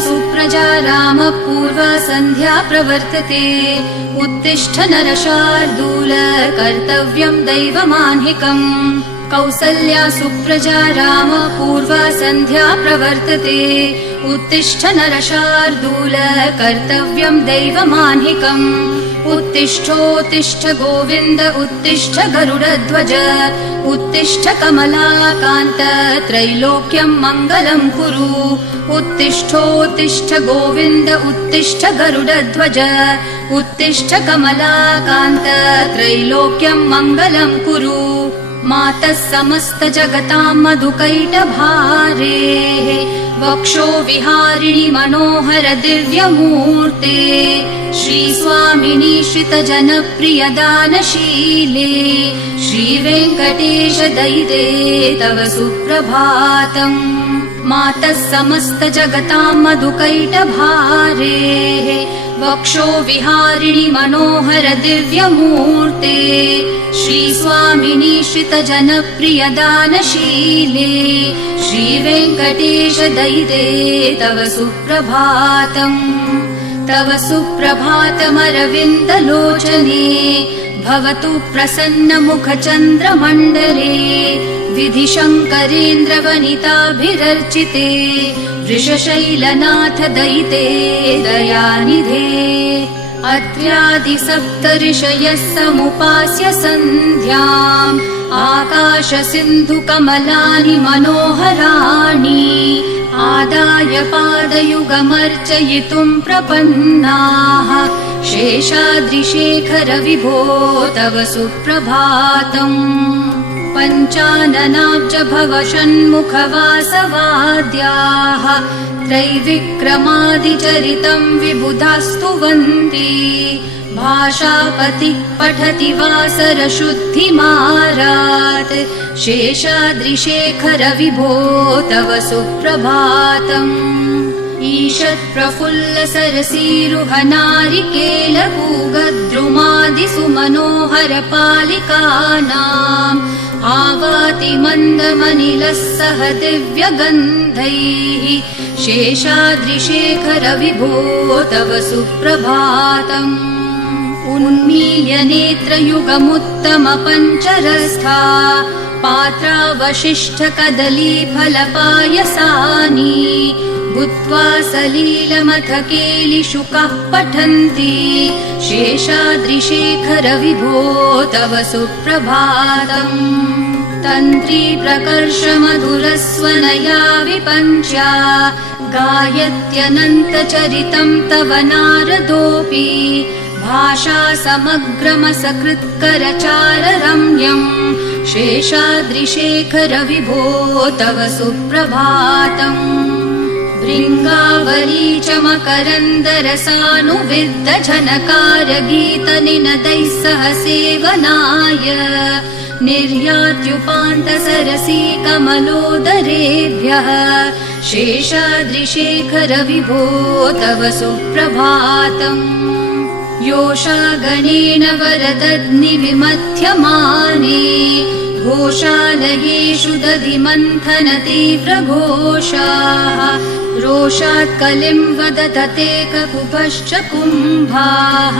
सुप्रजा रामः पूर्वा सन्ध्या प्रवर्तते। उत्तिष्ठ नरशार्दूल कर्तव्यं दैवमाह्निकम्। कौसल्या सुप्रजा रामः पूर्वा सन्ध्या प्रवर्तते। उत्तिष्ठ नरशार्दूल कर्तव्यं दैवमाह्निकम्। उत्तिष्ठोत्तिष्ठ गोविन्द उत्तिष्ठ गरुडध्वज। उत्तिष्ठ कमलाकान्त त्रैलोक्यं मङ्गलं कुरु। उत्तिष्ठोत्तिष्ठ गोविन्द उत्तिष्ठ गरुडध्वज। उत्तिष्ठ कमलाकान्त त्रैलोक्यं मङ्गलं कुरु। मातः समस्त जगतां मधुकैटभारेः वक्षो विहारिणि मनोहर दिव्यमूर्ते। श्रीस्वामिनि श्रितजनप्रिय दानशीले श्रीवेङ्कटेश दयिते तव सुप्रभातम्। मातः समस्त जगतां मधुकैटभारेः वक्षो विहारिणि मनोहर दिव्यमूर्ते। श्रीस्वामिनि श्रितजनप्रिय दानशीले श्रीवेङ्कटेश दयिते तव सुप्रभातम्। तव सुप्रभातमरविन्दलोचने भवतु प्रसन्नमुखचन्द्रमण्डले। विधिशङ्करेन्द्रवनिताभिरर्चिते वृषशैलनाथ दयिते दयानिधे। अत्र्यादिसप्तऋषयः समुपास्य सन्ध्याम् आकाशसिन्धुकमलानि मनोहराणि। आदाय पादयुगमर्चयितुं प्रपन्नाः शेषाद्रिशेखर विभो तव सुप्रभातम्। पञ्चाननाब्ज भव षण्मुखवासवाद्याः त्रैविक्रमादिचरितं विबुधास्तुवन्ति। भाषापतिः पठति वासरशुद्धिमारात् शेषाद्रिशेखर विभो तव सुप्रभातम्। ईषत्प्रफुल्ल सरसीरुहनारिकेलपूगद्रुमादिसुमनोहर पालिकानाम् आवाति मन्दमनिलः सह दिव्यगन्धैः शेषाद्रिशेखर विभो तव सुप्रभातम्। उन्मील्य नेत्रयुगमुत्तम पञ्चरस्था पात्रावशिष्ठ कदलीफलपायसानि भूत्वा सलीलमथ केलिशुकः पठन्ति शेषाद्रिशेखर विभो तव सुप्रभातम्। तन्त्री प्रकर्ष मधुरस्वनया विपञ्च्या गायत्यनन्तचरितं तव नारदोऽपि। भाषा समग्रमसकृत्करचार रम्यम् शेषाद्रिशेखर विभो तव सुप्रभातम्। भृङ्गावली च मकरन्दरसानुविद्ध झनकार गीतनिनदैः सह सेवनाय निर्यात्युपान्त सरसी कमलोदरेभ्यः शेषाद्रिशेखर विभो तव सुप्रभातम्। योषागणेन वरदग्नि विमथ्यमाने घोषालयेषु दधिमन्थन तीव्रघोषाः रोषात् कलिं वदतते ककुभश्च कुम्भाः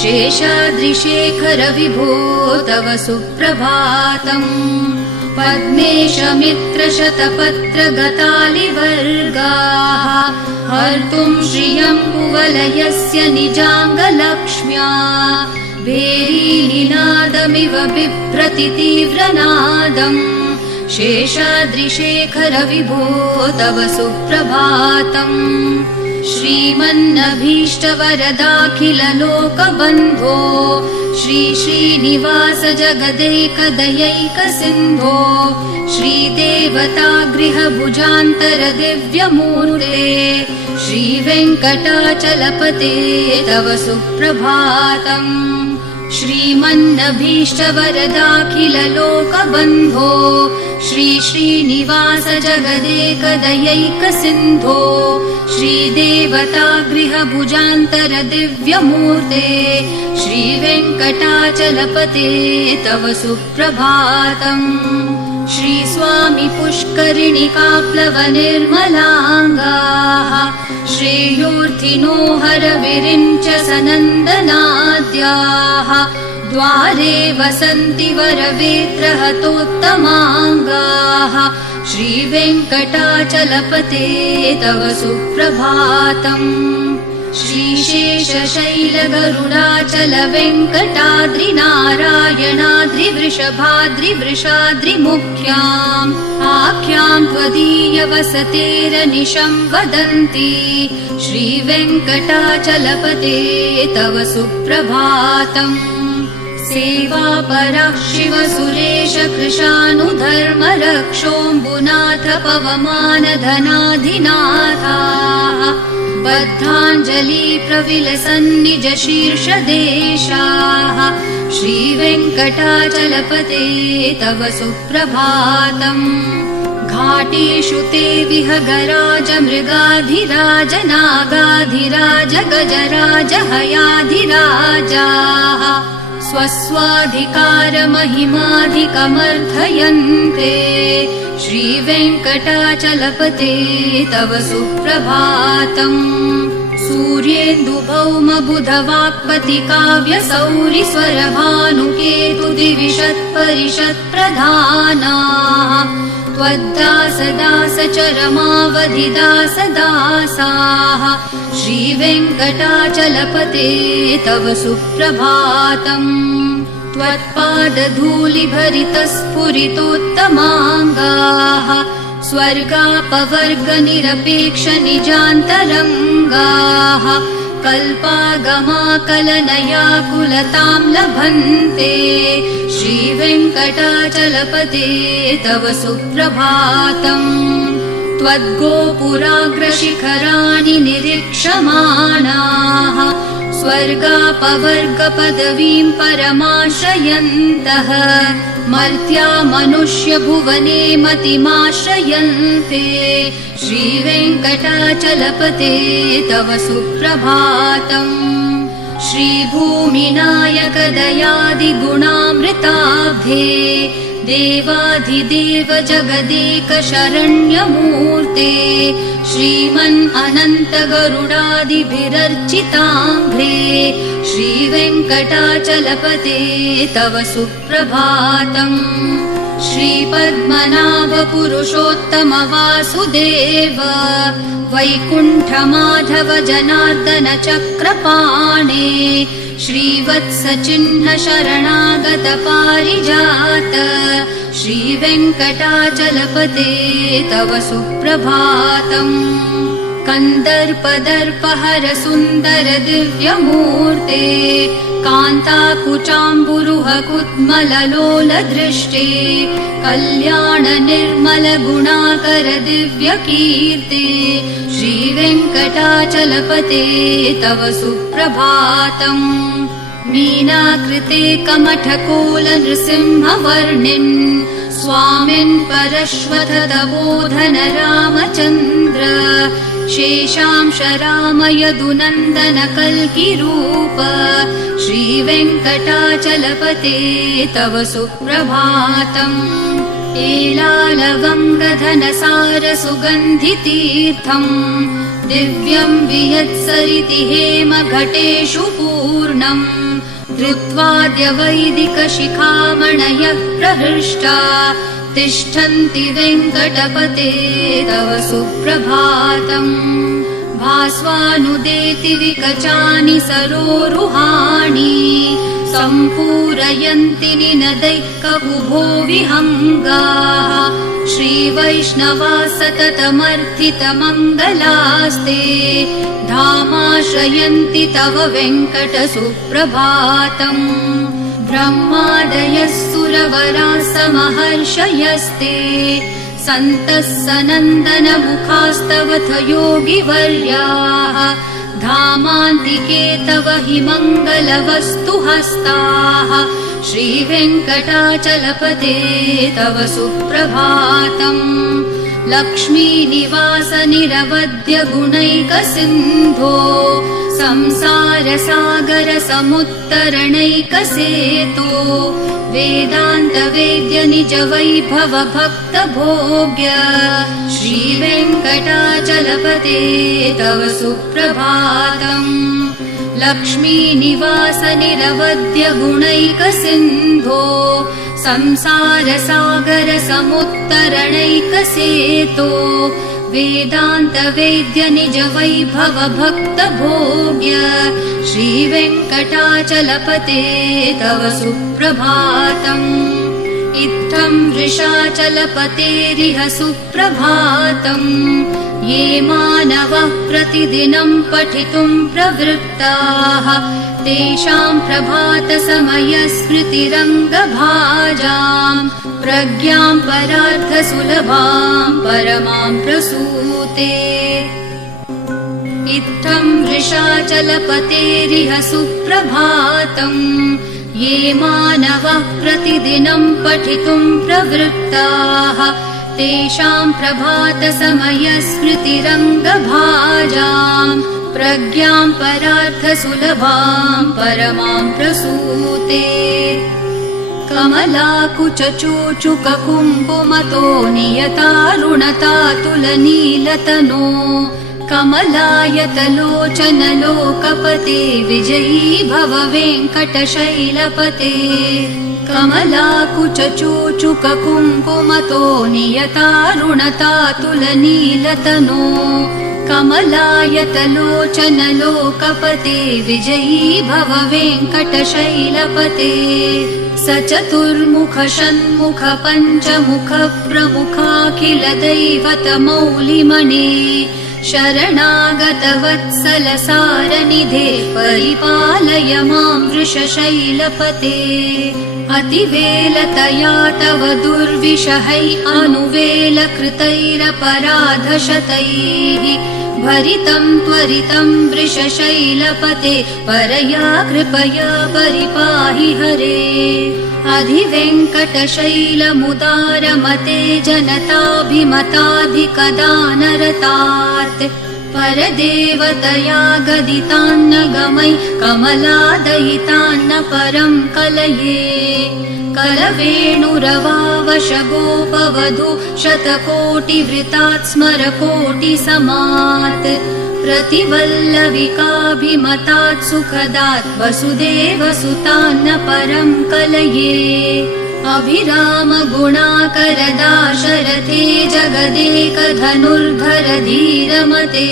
शेषाद्रिशेखर विभो तव सुप्रभातम्। पद्मेशमित्रशतपत्रगतालिवर्गाः हर्तुं श्रियं कुवलयस्य निजाङ्गलक्ष्म्या भेरीनिनादमिव बिभ्रति तीव्रनादम् शेषाद्रिशेखर विभो तव सुप्रभातम्। श्रीमन्नभीष्टवरदाखिल लोकबन्धो श्री श्रीनिवास जगदैकदयैक सिन्धो श्रीदेवतागृह भुजान्तर दिव्यमूर्ते श्रीवेङ्कटाचलपते तव सुप्रभातम्। श्रीमन्नभीष्टवरदाखिल लोकबन्धो श्री श्रीनिवास जगदेकदयैक सिन्धो श्रीदेवतागृह भुजान्तर दिव्यमूर्ते श्रीवेङ्कटाचलपते तव सुप्रभातम्। श्रीस्वामी पुष्करिणिकाप्लवनिर्मलाङ्गाः श्रेयोर्थिनो हरविरिञ्च सनन्दनाद्याः द्वारे वसन्ति वरवेत्रहतोत्तमाङ्गाः श्रीवेङ्कटाचलपते तव सुप्रभातम् श्रीशेषशैलगरुडाचल वेङ्कटाद्रिनारायणाद्रिवृषभाद्रिवृषाद्रिमुख्याम् आख्याम् त्वदीयवसतेरनिशं वदन्ति श्रीवेङ्कटाचलपते तव सुप्रभातम् सेवापरः शिवसुरेश कृशानुधर्म रक्षोऽम्बुनाथ पवमानधनाधिनाथाः बद्धाञ्जलि प्रविलसन्निज शीर्षदेशाः श्रीवेङ्कटाचलपते तव सुप्रभातम् घाटेषु ते विहगराज मृगाधिराज नागाधिराज गजराज हयाधिराजाः स्वस्वाधिकारमहिमाधिकमर्थयन्ते श्रीवेङ्कटाचलपते तव सुप्रभातम् सूर्येन्दुभौमबुधवाक्पतिकाव्यसौरिस्वरभानुकेतुदिविशत्परिषत्प्रधानाः त्वद्दासदासचरमावधिदासदासाः श्रीवेङ्कटाचलपते तव सुप्रभातम् त्वत्पादधूलिभरितस्फुरितोत्तमाङ्गाः स्वर्गापवर्गनिरपेक्षनिजान्तरङ्गाः कल्पागमाकलनयाकुलतां लभन्ते श्रीवेङ्कटाचलपते तव सुप्रभातम् त्वद्गोपुराग्रशिखराणि निरीक्षमाणाः स्वर्गापवर्गपदवीं परमाश्रयन्तः मर्त्या मनुष्यभुवने मतिमाश्रयन्ते श्रीवेङ्कटाचलपते तव सुप्रभातम् श्रीभूमिनायकदयादिगुणामृताब्धे देवाधिदेव जगदेक शरण्यमूर्ते श्रीमन् अनन्त गरुडादिभिरर्चिताङ्घ्रे श्रीवेङ्कटाचलपते तव सुप्रभातम् श्रीपद्मनाभ पुरुषोत्तम वासुदेव वैकुण्ठमाधव जनार्दन चक्रपाणे श्रीवत्सचिह्न शरणागत पारिजात श्रीवेङ्कटाचलपते तव सुप्रभातम् कन्दर्पदर्पहर सुन्दर दिव्यमूर्ते कान्ताकुचाम्बुरुह कुत्मललोल दृष्टे कल्याण निर्मल गुणाकर दिव्यकीर्ते श्रीवेङ्कटाचलपते तव सुप्रभातम् मीनाकृते कमठकोल नृसिंहवर्णिन् स्वामिन् परश्वथ तपोधन रामचन्द्र शेषांश राम यदुनन्दन कल्किरूप श्रीवेङ्कटाचलपते तव सुप्रभातम् एलालवङ्गधनसार सुगन्धितीर्थम् दिव्यं वियत्सरिति हेम घटेषु पूर्णम् धृत्वाद्य वैदिकशिखामणयः प्रहृष्टा तिष्ठन्ति वेङ्कटपते तव सुप्रभातम् भास्वानुदेति विकचानि सरोरुहाणि सम्पूरयन्ति निनदैः ककुभो विहङ्गाः श्रीवैष्णवा सततमर्थितमङ्गलास्ते धामाश्रयन्ति तव वेङ्कट सुप्रभातम् ब्रह्मादयः सुरवराः समहर्षयस्ते सन्तः सनन्दन मुखास्तवथ योगिवर्याः धामान्तिके तव हि मङ्गलवस्तु हस्ताः श्रीवेङ्कटाचलपते तव सुप्रभातम् लक्ष्मीनिवास निरवध्य गुणैकसिन्धो संसारसागरसमुत्तरणैकसेतो वेदान्तवेद्य निजवैभव भक्तभोग्य श्रीवेङ्कटाचलपते तव सुप्रभातम्। लक्ष्मीनिवास निरवध्य गुणैकसिन्धो संसारसागरसमुत्तरणैकसेतो वेदान्तवेद्य निजवैभव भक्तभोग्य श्रीवेङ्कटाचलपते तव सुप्रभातम्। इत्थं वृषाचलपतेरिह सुप्रभातम्। ये मानवः प्रतिदिनं पठितुं प्रवृत्ताः तेषां प्रभातसमयस्मृतिरङ्गभाजाम् प्रज्ञां परार्थसुलभां परमां प्रसूते। इत्थं वृषाचलपतेरिह सुप्रभातम्। ये मानवः प्रतिदिनं पठितुं प्रवृत्ताः तेषां प्रभातसमयस्मृतिरङ्गभाजाम् प्रज्ञां परार्थसुलभां परमां प्रसूते। कमलाकुचूचुककुङ्कुमतो नियतारुणतातुलनीलतनो कमलायतलोचनलोकपते विजयी भव वेङ्कटशैलपते। कमलाकुचूचुककुङ्कुमतो नियतारुणतातुलनीलतनो कमलायतलोचनलोकपते विजयी भव वेङ्कटशैलपते। स चतुर्मुख षण्मुख पञ्चमुख प्रमुखाखिल दैवतमौलिमणे शरणागतवत्सल सारनिधे परिपालय मां वृषशैलपते। अतिवेलतया तव दुर्विषहै अनुवेलकृतैरपराधशतैः भरितं त्वरितं वृषशैलपते परया कृपया परिपाहि हरे। अधिवेङ्कटशैलमुदारमते जनताभिमताधिकदानरतात् परदेवतया गदितान्न गमै कमलादयितान्न परं कलये। करवेणुरवावश गोपवधू शतकोटिवृतात् स्मरकोटिसमात् प्रतिवल्लविकाभिमतात् सुखदात् वसुदेवसुतान्न परं कलये। अभिराम गुणाकरदाशरथे जगदेकधनुर्धर धीरमते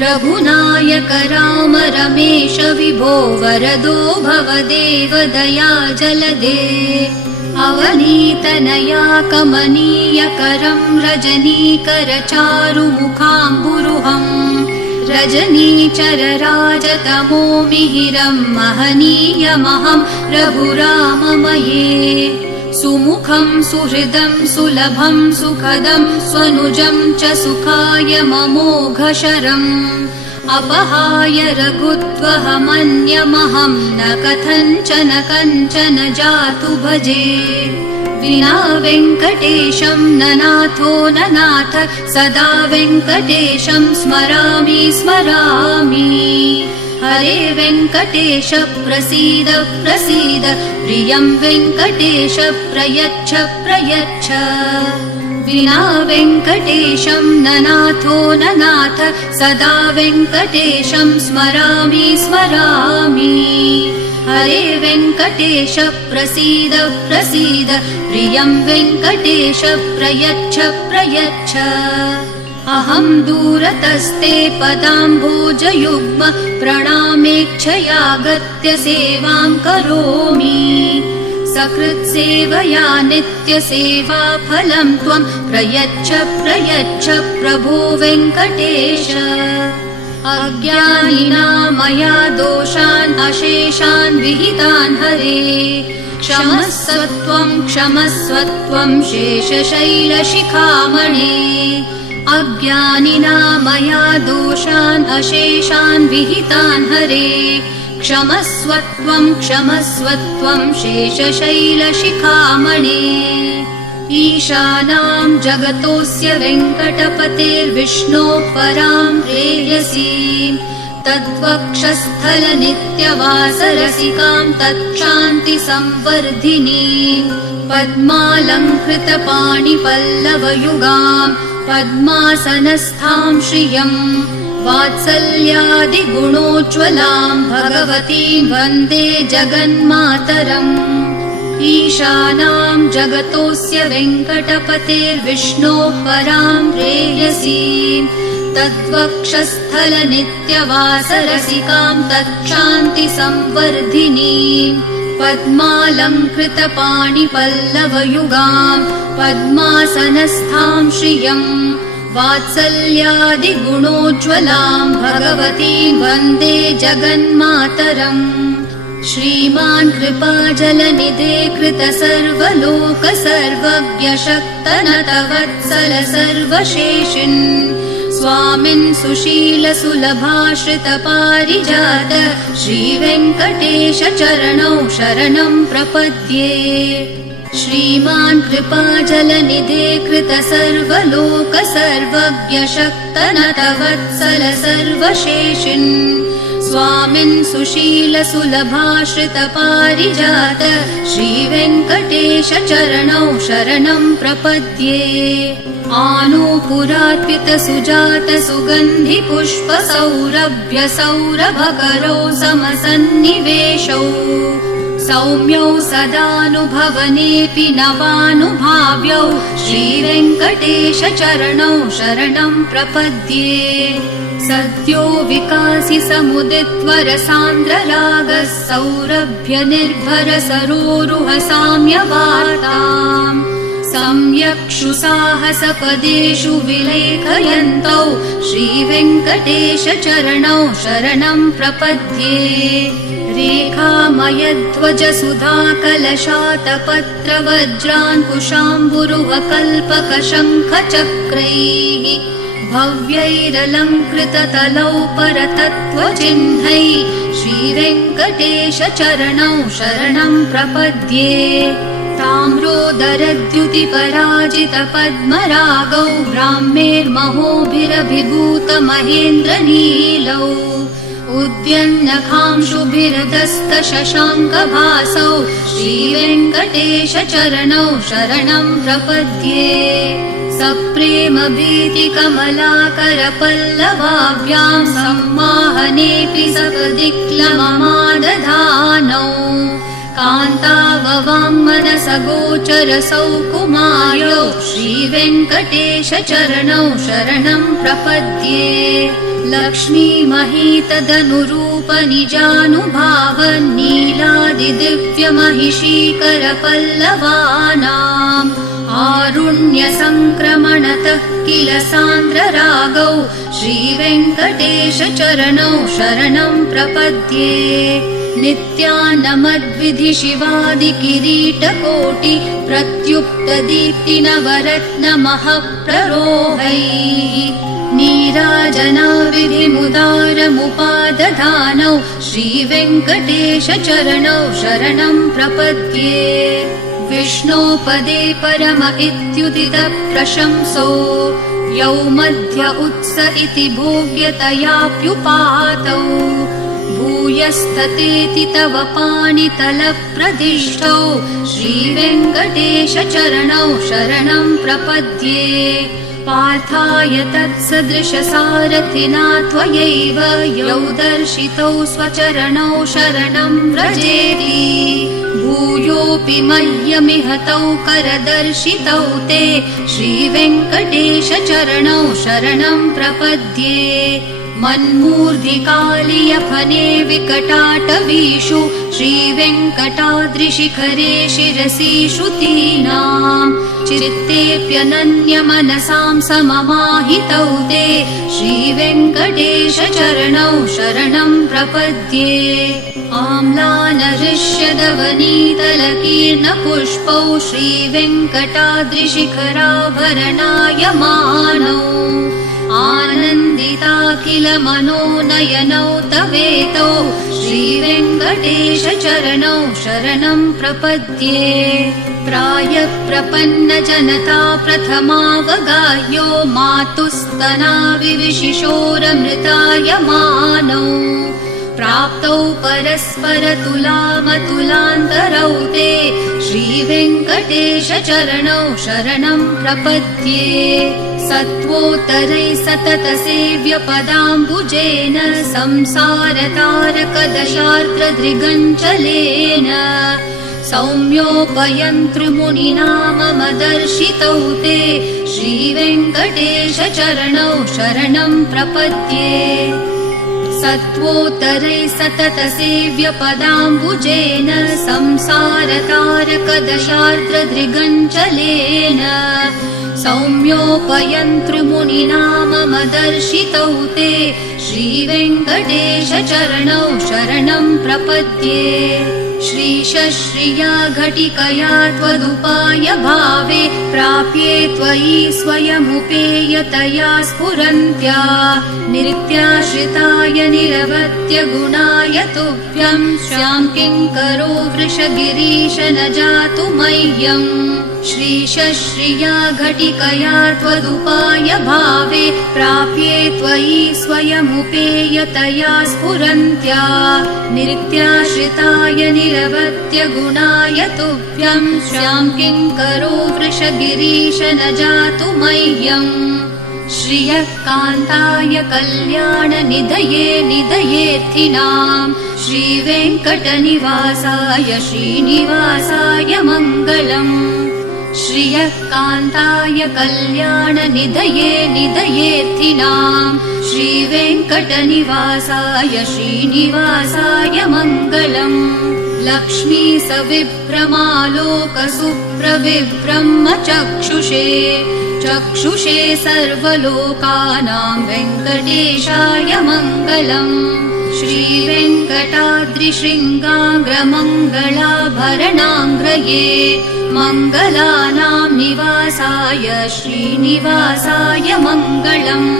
रघुनायक राम रमेश विभो वरदो भवदेव दया जलदे। अवनीतनया कमनीयकरं रजनीकर चारुमुखाम्बुरुहम् रजनीचरराजतमो मिहिरं महनीयमहं रघुराममये। सुमुखं सुहृदं सुलभं सुखदं स्वनुजं च सुखाय ममोघशरम् अपहाय रघुत्वहमन्यमहं न कथञ्चन कञ्चन जातु भजे। विना वेङ्कटेशं न नाथो न नाथ सदा वेङ्कटेशं स्मरामि स्मरामि। हरे वेङ्कटेश प्रसीद प्रसीद प्रियं वेङ्कटेश प्रयच्छ प्रयच्छ। विना वेङ्कटेशं न नाथो न नाथ सदा वेङ्कटेशं स्मरामि स्मरामि। हरे वेङ्कटेश प्रसीद प्रसीद प्रियं वेङ्कटेश प्रयच्छ प्रयच्छ। अहं दूरतस्ते पदाम्भोजयुग्म प्रणामेच्छयागत्य सेवां करोमि। सकृत्सेवया नित्यसेवा फलं त्वं प्रयच्छ प्रयच्छ प्रभो वेङ्कटेश। अज्ञानिना मया दोषान् अशेषान् विहितान् हरे क्षमस्व त्वं शेषशैलशिखामणे। अज्ञानिना मया दोषान् अशेषान् विहितान् हरे क्षमस्व त्वं शेषशैलशिखामणे। ईशानां जगतोऽस्य वेङ्कटपतेर्विष्णोः परां प्रेयसीं तद्वक्षस्थलनित्यवासरसिकां तत्क्षान्तिसंवर्धिनीं पद्मालङ्कृतपाणिपल्लवयुगां पद्मासनस्थां श्रियं वात्सल्यादिगुणोज्ज्वलां भगवतीं वन्दे जगन्मातरम् ईशानां जगतोऽस्य वेङ्कटपतेर्विष्णोः परां प्रेयसीं तद्वक्षस्थलनित्यवासरसिकां तत्क्षान्तिसंवर्धिनीं पद्मालङ्कृतपाणिपल्लवयुगां पद्मासनस्थां श्रियं वात्सल्यादिगुणोज्ज्वलां भगवतीं वन्दे जगन्मातरम् श्रीमान् कृपाजलनिधे कृत सर्वलोक सर्वज्ञ शक्तनतवत्सल सर्वशेषिन् स्वामिन् सुशील सुलभाश्रित पारिजात श्रीवेङ्कटेश चरणौ शरणं प्रपद्ये श्रीमान् कृपाजलनिधे कृत सर्वलोक सर्वज्ञ शक्तनतवत्सल सर्वशेषिन् स्वामिन् सुशील सुलभाश्रित पारिजात श्रीवेङ्कटेश चरणौ शरणं प्रपद्ये आनूपुरार्पित सुजात सुगन्धि पुष्प सौरभ्य सौरभकरौ समसन्निवेशौ सौम्यौ सदानुभवनेऽपि नवानुभाव्यौ श्रीवेङ्कटेश चरणौ शरणं प्रपद्ये सद्यो विकासि समुदित्वर सान्द्ररागः सौरभ्य निर्भर सरोरुह साम्यवार्ताम् सम्यक्षु साहसपदेषु विलेखयन्तौ श्रीवेङ्कटेश चरणौ शरणं प्रपद्ये रेखामयध्वज सुधाकलशातपत्र वज्राङ्कुशाम्बुरुह कल्पक शङ्ख चक्रैः भव्यैरलङ्कृततलौ परतत्त्वचिह्नैः श्रीवेङ्कटेश चरणौ शरणं प्रपद्ये ताम्रोदरद्युतिपराजित पद्मरागौ ब्राह्मेर्महोभिरभिभूत महेन्द्रनीलौ उद्यन्नखांशुभिर्दस्त शशाङ्कभासौ श्रीवेङ्कटेश चरणौ शरणं प्रपद्ये सप्रेम भीतिकमलाकर पल्लवाभ्यां सम्माहनेऽपि सपदिक्लममादधानौ कान्ताववाङ्मनसगोचर सौकुमार्यौ श्रीवेङ्कटेश चरणौ शरणं प्रपद्ये लक्ष्मीमहीतदनुरूप निजानुभाव नीलादिदिव्यमहिषीकर पल्लवानाम् आरुण्यसङ्क्रमणतः किल सान्द्ररागौ श्रीवेङ्कटेश चरणौ शरणं प्रपद्ये नित्यानमद्विधि शिवादिकिरीटकोटि प्रत्युक्तदीप्तिनवरत्नमःप्ररोहैः नीराजनाविधिमुदारमुपादधानौ श्रीवेङ्कटेश चरणौ शरणं प्रपद्ये विष्णोपदे परम इत्युदित प्रशंसो यौ मध्य उत्स इति भोग्यतयाप्युपातौ भूयस्ततेति तव पाणितलप्रदिष्टौ श्रीवेङ्कटेश चरणौ शरणं प्रपद्ये पार्थाय तत्सदृशसारथिना त्वयैव यौ दर्शितौ स्वचरणौ शरणं व्रजेति भूयोऽपि मह्यमिह तौ करदर्शितौ ते श्रीवेङ्कटेश चरणौ शरणं प्रपद्ये मन्मूर्धिकालियफने विकटाटवीषु श्रीवेङ्कटाद्रिशिखरे शिरसि श्रुतीनाम् चित्तेऽप्यनन्यमनसां सममाहितौ ते श्रीवेङ्कटेश चरणौ शरणं प्रपद्ये आम्लानहृष्यदवनीतलकीर्णपुष्पौ श्रीवेङ्कटाद्रिशिखराभरणायमानौ आनन्दिताखिल मनोनयनौ तवेतौ श्रीवेङ्कटेश चरणौ शरणं प्रपद्ये प्रायप्रपन्न जनता प्रथमावगाह्यो मातुस्तनाविविशिशोरमृतायमानौ प्राप्तौ परस्परतुलामतुलान्तरौ ते श्रीवेङ्कटेश चरणौ शरणं प्रपद्ये सत्वोत्तरैः सततसेव्यपदाम्बुजेन संसारतारकदशार्द्रदृगञ्चलेन सौम्योपयन्तृमुनिना मम दर्शितौ ते श्रीवेङ्कटेश चरणौ शरणं प्रपद्ये सत्वोत्तरैः सततसेव्यपदाम्बुजेन संसारतारकदशार्द्रदृगञ्चलेन सौम्योपयन्तृमुनिना मम दर्शितौ ते श्रीवेङ्कटेश चरणौ शरणं प्रपद्ये श्रीशश्रिया घटिकया त्वदुपाय भावे प्राप्ये त्वयि स्वयमुपेयतया स्फुरन्त्या नित्याश्रिताय निरवत्य गुणाय तुभ्यं स्वां किङ्करो वृषगिरीश न जातु मह्यम् श्रीशश्रिया घटिकया त्वदुपाय भावे प्राप्ये त्वयि स्वयमुपेयतया स्फुरन्त्या नित्याश्रिताय निरवत्य गुणाय तुभ्यं स्वां किङ्करो वृषगिरीश न जातु मह्यम् श्रियः कान्ताय कल्याणनिधये निधयेऽर्थिनाम् श्रीवेङ्कटनिवासाय श्रीनिवासाय मङ्गलम् श्रियः कान्ताय कल्याणनिधये निधयेऽर्थिनाम् श्रीवेङ्कटनिवासाय श्रीनिवासाय मङ्गलम् लक्ष्मी सविभ्रमालोकसुप्रविभ्रमचक्षुषे चक्षुषे सर्वलोकानां वेङ्कटेशाय मङ्गलम् श्रीवेङ्कटाद्रिशृङ्गाग्रमङ्गलाभरणाङ्ग्रये मङ्गलानां निवासाय श्रीनिवासाय मङ्गलम्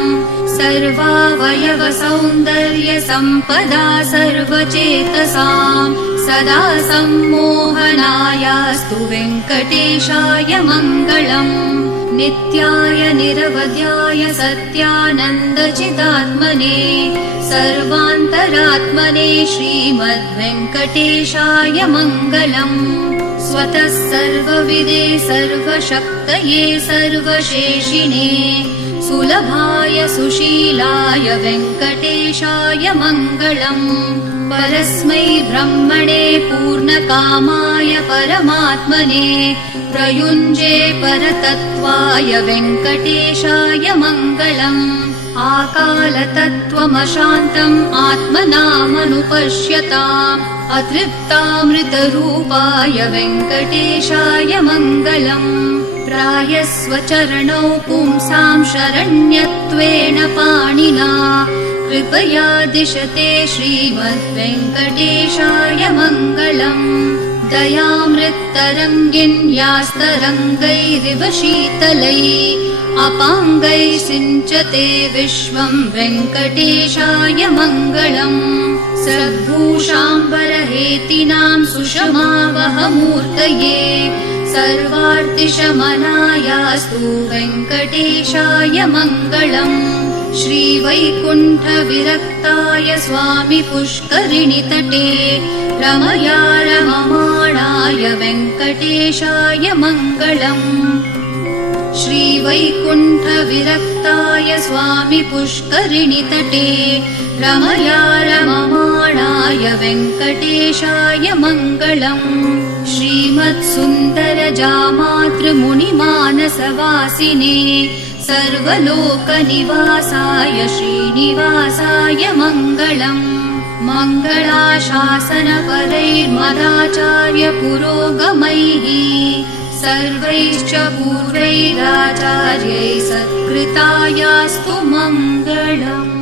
सर्वावयवसौन्दर्यसम्पदा सर्वचेतसां सदा सम्मोहनायास्तु वेङ्कटेशाय मङ्गलम् नित्याय निरवध्याय सत्यानन्दचिदात्मने सर्वान्तरात्मने श्रीमद्वेङ्कटेशाय मङ्गलम् स्वतः सर्वविदे सर्वशक्तये सर्वशेषिणे सुलभाय सुशीलाय वेङ्कटेशाय मङ्गलम् परस्मै ब्रह्मणे पूर्णकामाय परमात्मने प्रयुञ्जे परतत्त्वाय वेङ्कटेशाय मङ्गलम् आकालतत्त्वमशान्तम् आत्मनामनुपश्यताम् अतृप्तामृतरूपाय वेङ्कटेशाय मङ्गलम् प्रायस्वचरणौ पुंसां शरण्यत्वेन पाणिना कृपया दिशते श्रीमद्वेङ्कटेशाय मङ्गलम् दयामृत्तरङ्गिन्यास्तरङ्गैरिव शीतलैः अपाङ्गैः सिञ्चते विश्वं वेङ्कटेशाय मङ्गलम् सद्भूषाम्बरहेतिनां सुषमावहमूर्तये सर्वार्तिशमनायास्तु वेङ्कटेशाय मङ्गलम् श्रीवैकुण्ठविरक्ताय स्वामि पुष्करिणितटे रमया रममाणाय वेङ्कटेशाय मङ्गलम् श्रीवैकुण्ठविरक्ताय स्वामि पुष्करिणितटे रमया रममाणाय वेङ्कटेशाय मङ्गलम् श्रीमत्सुन्दरजामातृमुनिमानसवासिने सर्वलोकनिवासाय श्रीनिवासाय मङ्गलम् मङ्गलाशासनपरैर्मदाचार्यपुरोगमैः सर्वैश्च पूर्वैराचार्यैः सत्कृतायास्तु मङ्गलम्।